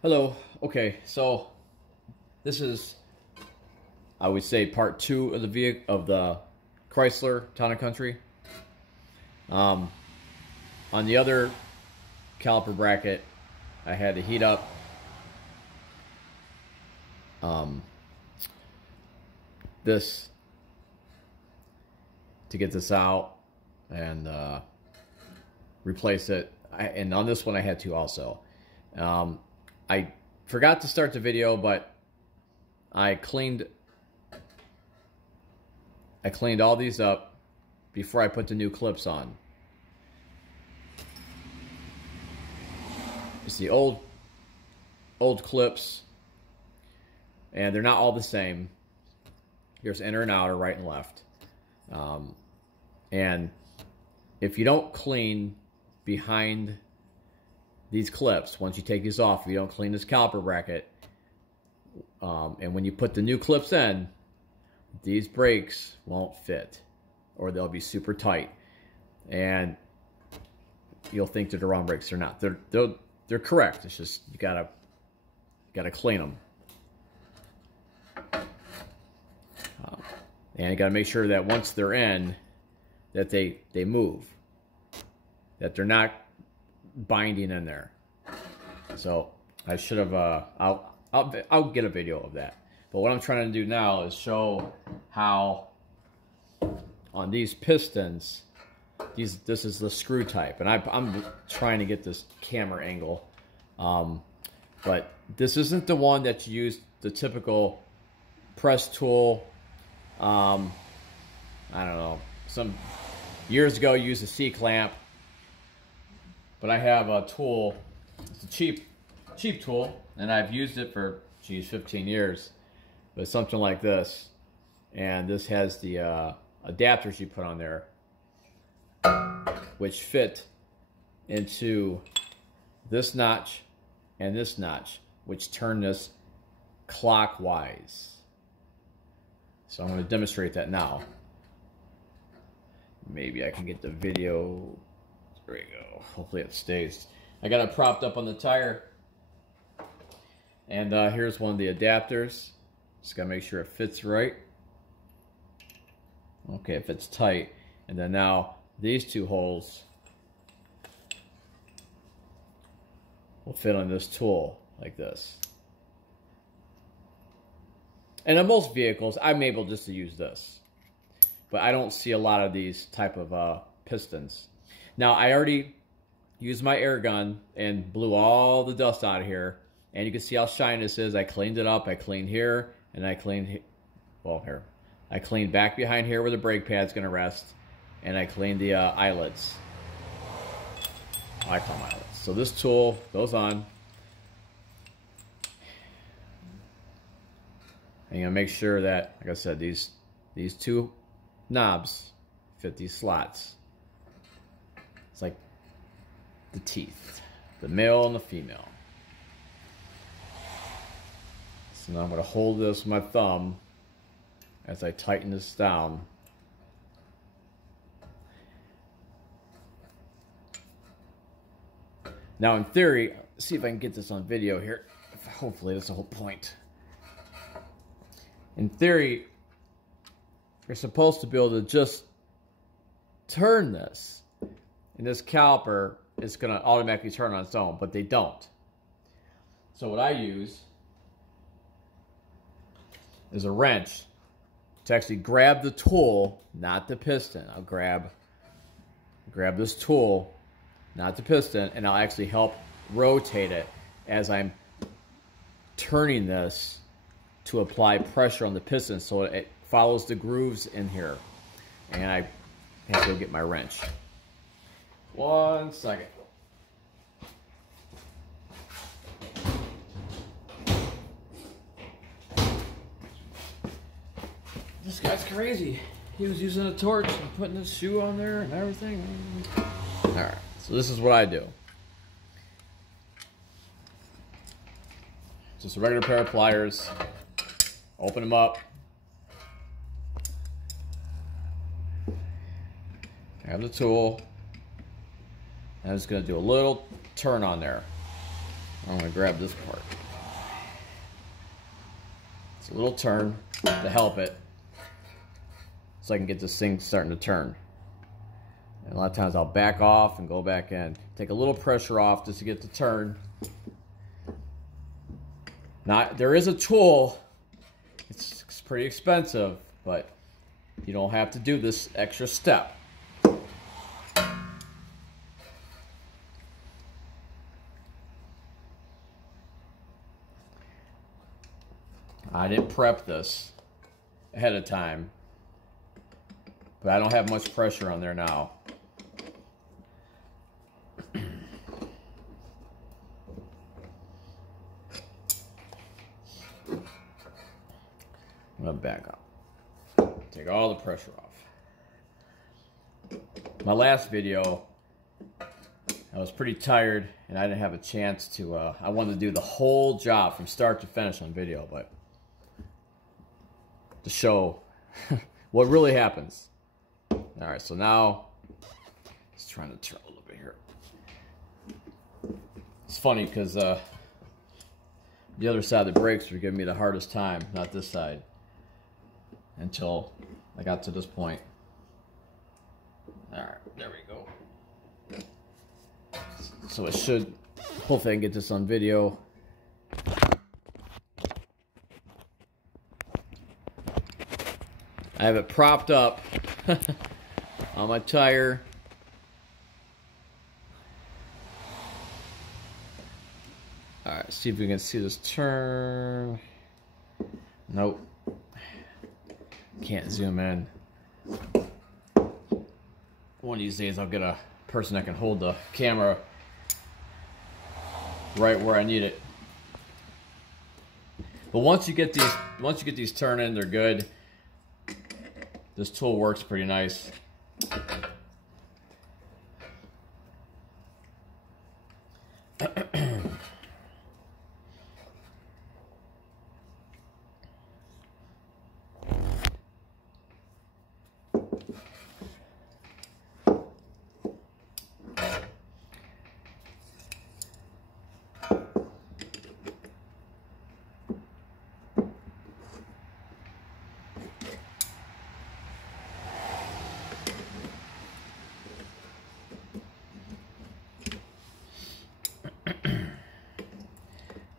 Hello. Okay, so this is, I would say, part two of the Chrysler Town and Country. On the other caliper bracket, I had to heat up this to get this out and replace it. And on this one, I had to also. I forgot to start the video, but I cleaned all these up before I put the new clips on. It's the old clips, and they're not all the same. Here's inner and outer, right and left. And if you don't clean behind these clips, once you take these off, if you don't clean this caliper bracket, and when you put the new clips in, these brakes won't fit, or they'll be super tight, and you'll think they're the wrong brakes. They're not. They're correct. It's just you gotta clean them, and you gotta make sure that once they're in, that they move, that they're not binding in there. So I should have I'll get a video of that. But what I'm trying to do now is show how on these pistons, this is the screw type, and I'm trying to get this camera angle, but this isn't the one that you use, the typical press tool. I don't know, some years ago you used a C-clamp, but I have a tool. It's a cheap tool, and I've used it for, geez, 15 years. But it's something like this, and this has the adapters you put on there, which fit into this notch and this notch, which turn this clockwise. So I'm going to demonstrate that now. Maybe I can get the video. There we go. Hopefully it stays. I got it propped up on the tire. And here's one of the adapters. Just got to make sure it fits right. Okay, it fits tight. And then now these two holes will fit on this tool like this. And in most vehicles, I'm able just to use this. But I don't see a lot of these type of pistons. Now, I already used my air gun and blew all the dust out of here. And you can see how shiny this is. I cleaned it up. I cleaned here, and I cleaned, well, here. I cleaned back behind here where the brake pad's going to rest. And I cleaned the eyelets. I call them eyelets. So this tool goes on. And you're going to make sure that, like I said, these two knobs fit these slots. It's like the teeth, the male and the female. So now I'm going to hold this with my thumb as I tighten this down. Now in theory, see if I can get this on video here. Hopefully that's the whole point. In theory, you're supposed to be able to just turn this, and this caliper is going to automatically turn on its own, but they don't. So what I use is a wrench to actually grab the tool, not the piston. I'll grab this tool, not the piston, and I'll actually help rotate it as I'm turning this to apply pressure on the piston so it follows the grooves in here. And I have to go get my wrench. 1 second. This guy's crazy. He was using a torch and putting his shoe on there and everything. Alright, so this is what I do. Just a regular pair of pliers. Open them up. I have the tool. I'm just going to do a little turn on there. I'm going to grab this part. It's a little turn to help it, so I can get this thing starting to turn. And a lot of times I'll back off and go back in. Take a little pressure off just to get the turn. Now, there is a tool. It's pretty expensive, but you don't have to do this extra step. I didn't prep this ahead of time, but I don't have much pressure on there now. I'm gonna back up. Take all the pressure off. My last video, I was pretty tired and I didn't have a chance to, I wanted to do the whole job from start to finish on video, but to show what really happens. Alright, so now, just trying to turn a little bit here. It's funny because the other side of the brakes were giving me the hardest time, not this side, until I got to this point. Alright, there we go. So it should, hopefully I can get this on video. I have it propped up on my tire. Alright, see if we can see this turn. Nope. Can't zoom in. One of these days I'll get a person that can hold the camera right where I need it. But once you get these turning, they're good. This tool works pretty nice.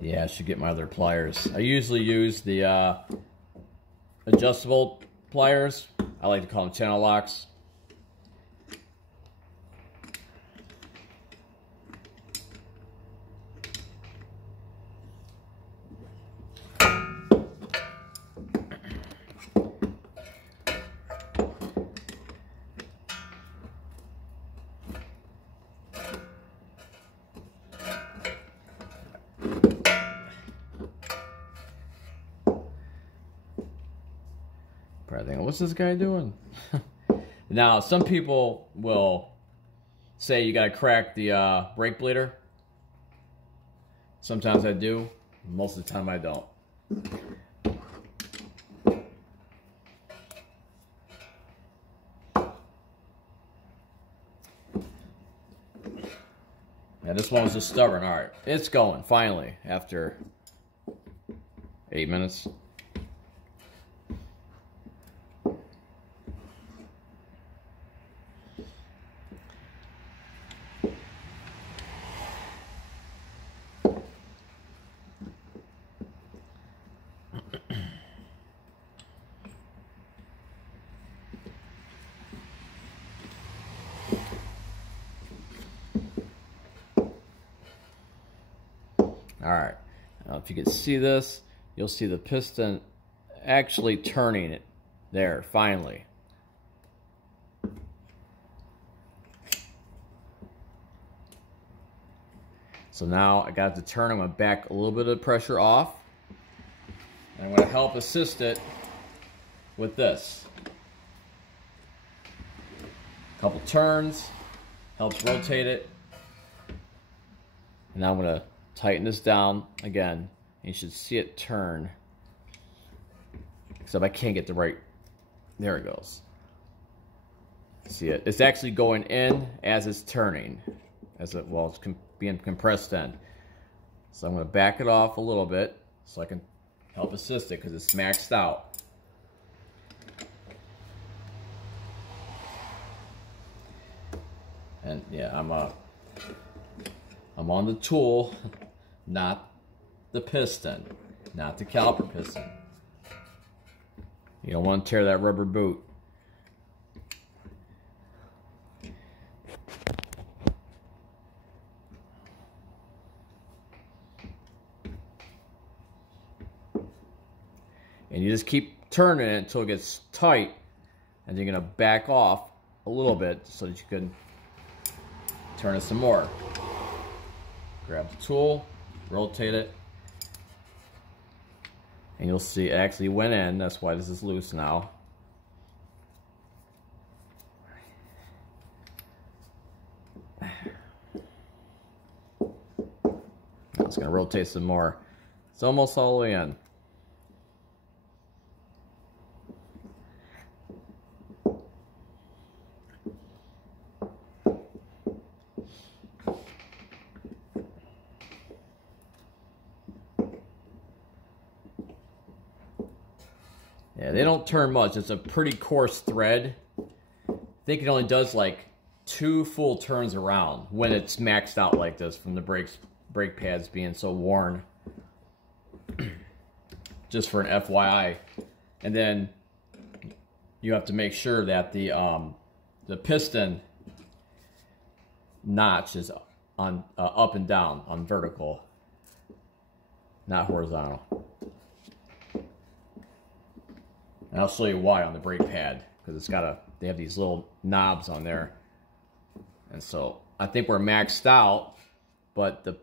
Yeah, I should get my other pliers. I usually use the adjustable pliers. I like to call them channel locks. Probably thinking, what's this guy doing? Now, some people will say you gotta crack the brake bleeder. Sometimes I do. Most of the time I don't. Yeah, this one was just stubborn. All right, it's going finally after 8 minutes. Alright, now if you can see this, you'll see the piston actually turning it there, finally. So now I got to turn, I'm going to back a little bit of pressure off. And I'm going to help assist it with this. A couple turns, helps rotate it. And now I'm going to tighten this down again. You should see it turn. Except I can't get the right, there it goes. See it? It's actually going in as it's turning. As it, well, it's being compressed in. So I'm going to back it off a little bit so I can help assist it because it's maxed out. And yeah, I'm on the tool, not the piston, not the caliper piston. You don't want to tear that rubber boot. And you just keep turning it until it gets tight, and you're going to back off a little bit so that you can turn it some more. Grab the tool, rotate it, and you'll see it actually went in. That's why this is loose now. Now it's going to rotate some more. It's almost all the way in. Yeah, they don't turn much. It's a pretty coarse thread. I think it only does like 2 full turns around when it's maxed out like this from the brake pads being so worn. Just for an FYI. And then you have to make sure that the piston notch is on up and down on vertical, not horizontal. And I'll show you why on the brake pad, because it's got they have these little knobs on there. And so I think we're maxed out, but the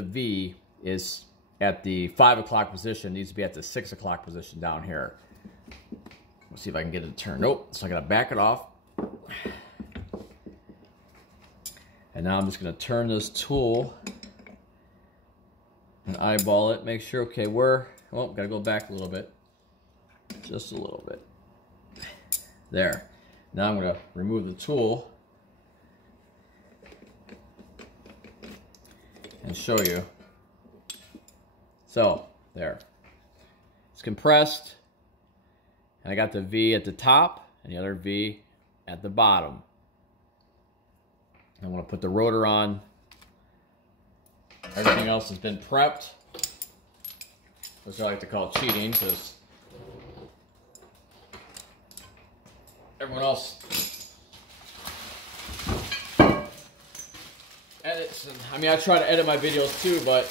V is at the 5 o'clock position, needs to be at the 6 o'clock position down here. Let's see if I can get it to turn. Nope, so I gotta back it off. And now I'm just gonna turn this tool and eyeball it, make sure, okay, gotta go back a little bit. Just a little bit. There. Now I'm going to remove the tool and show you. So, there. It's compressed, and I got the V at the top and the other V at the bottom. I want to put the rotor on. Everything else has been prepped, which I like to call cheating, because everyone else edits, and I mean, I try to edit my videos too, but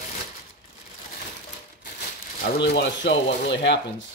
I really want to show what really happens.